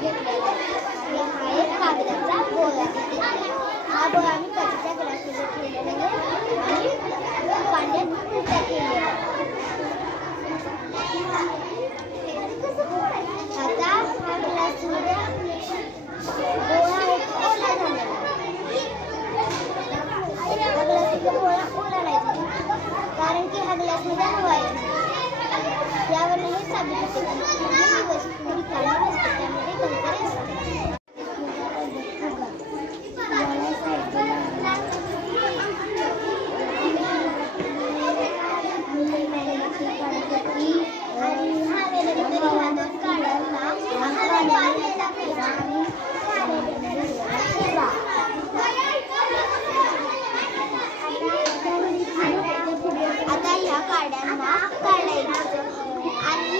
घेतलेला आहे आणि हा एक कागदाचा गोळा घेतलेला आहे. हा गोळा आम्ही कचऱ्याच्या ग्लासमध्ये ठेवलेला आहे आणि पाण्यात उलटा केलेला आहे. आता हा ग्लासमध्ये गोळा ओला झालेला आहे. हा ग्लासचा गोळा ओला नाही झाला कारण की हा ग्लासमध्ये हवा आहे. यावर हे साबित होते की ही वस्तू रिकामी नसते, त्यामध्ये काहीतरी असते. आता या काड्यांना काढायचं आणि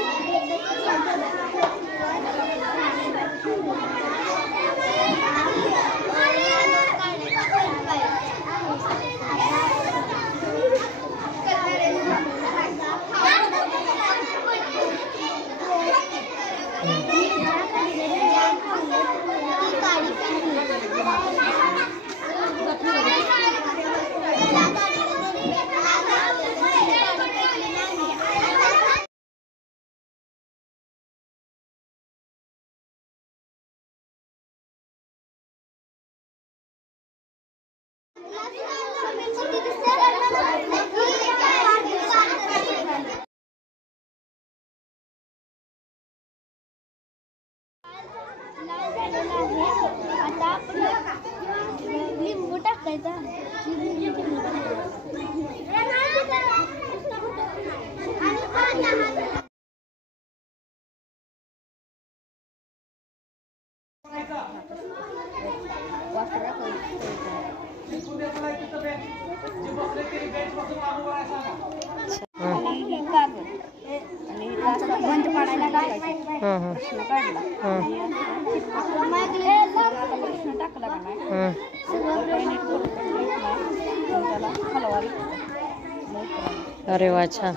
आता आपण लिंबू टाकायचा. बंद पाडायला टाकला टाकला का नाही अरे वा छान.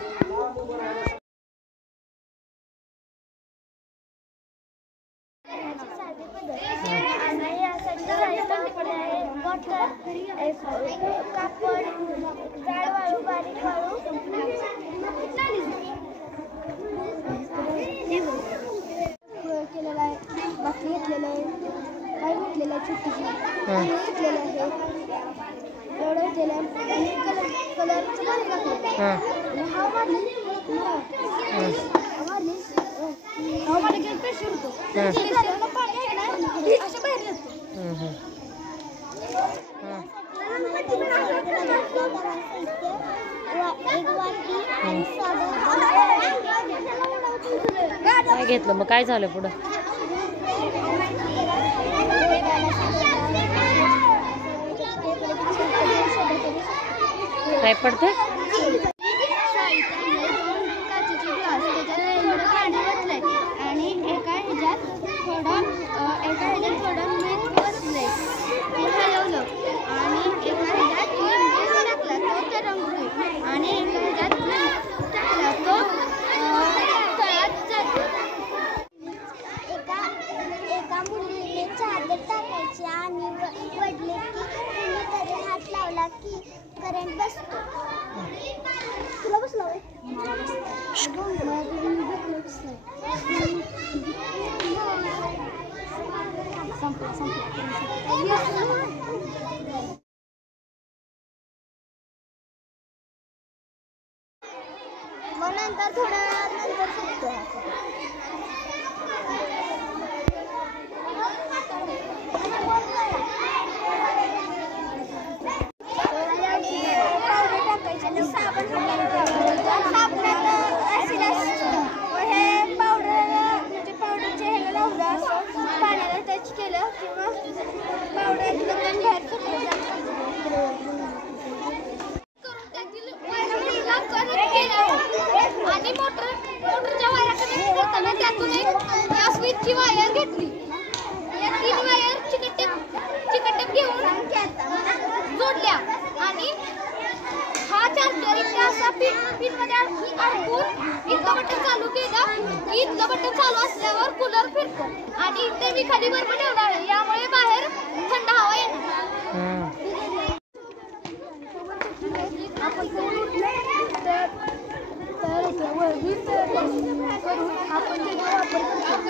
कापड जाड वाळू बारीक वाळू केलेला आहे. बाटली घेतलेलं आहे, पाईप घेतलेलं आहे, छोटीशी घेतलेलं आहे, एवढं घेतलेलं आहे आणि कलरचं पाणी टाकलेलं आहे. हवा मारली की प्रेशर होतो. पाणी आहे ना असं बाहेर येतो. काय घेतलं मग काय झालं पुढं? काय पडतं? आणि एका ह्याच्यात थोडं मीठ बसलंय ते हलवलं आणि एका ह्याच्यात लिंबू टाकला तो त्या रंगोळी आणि एका ह्याच्यात टाकला तो तळात जातो. एका मुलीने चादर टाकायची आणि वडले की कुणीतरी हात लावला की करंट बसतो. तुला बसला मग नंतर थोड्या वेळानंतर फुटतो. पाण्याला टच केलं किंवा पावडर बाहेर फुटलं आणि मोटरच्या वायर कनेक्ट करताना त्यातून या स्विचची वायर घेतली. या 3 वायर चिकटप घेऊन जोडल्या आणि हा चार्जर इतका असा पिन मध्ये अडकून इथलं बटन चालू केलं, इथलं बटन चालू असल्यावर कूलर फिरतो आणि इथे मी खाली बर्फ ठेवला आहे, यामुळे बाहेर थंड हवा येणार. आपण करून आपण त्याचा वापर करतो.